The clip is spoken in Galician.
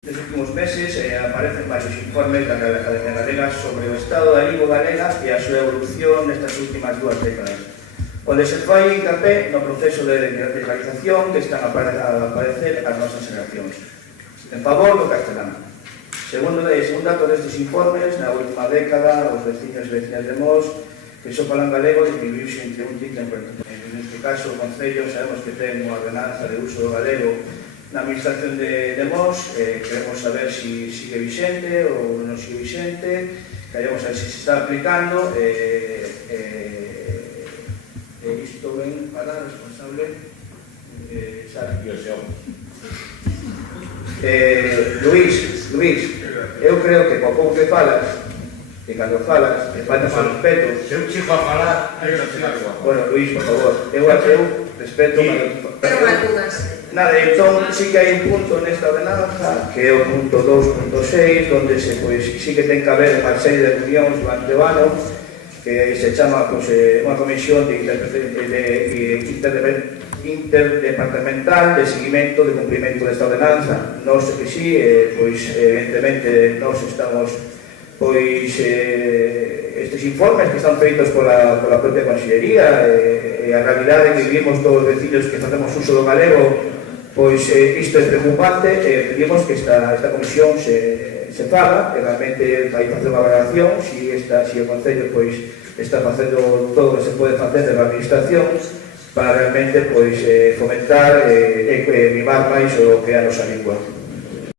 Nos últimos meses aparecen varios informes da Real Academia Galega sobre o estado da lingua galega e a súa evolución nestas últimas 2 décadas, onde se fai hincapié no proceso de radicalización que están a aparecer as nosas generacións, en favor do castelán. Según datos destes informes, na última década, os veciños e vecinas de Mos que só falan galego disminuíuse entre un 30 e un 40%. Neste caso, o Concello sabemos que ten unha ordenanza de uso do galego na administración de Mos. Queremos saber se sigue vixente ou non sigue vixente, queremos saber se se está aplicando. Isto ven para responsable Sara. Luís, eu creo que co pouco que falas, e cando falas, te faltas ao respeto. Se eu chico a falar, Bueno, Luís, por favor, eu respeto. Pero algunhas. Nada, entón sí que hai un punto nesta ordenanza, que é o punto 2.6, donde sí que ten que haber unha serie de reunións durante o ano, que se chama unha comisión interdepartamental de seguimento de cumprimento desta ordenanza. Nós que sí, evidentemente, nós estamos, estes informes que están feitos pola propia Consellería e a realidade que vivimos todos os vecinos que facemos uso do galego, isto é preocupante. Pedimos que esta comisión se faga, que realmente vai facer unha valoración se o Concello está facendo todo o que se pode facer da administración para realmente fomentar e mimar máis o que é a nosa lingua.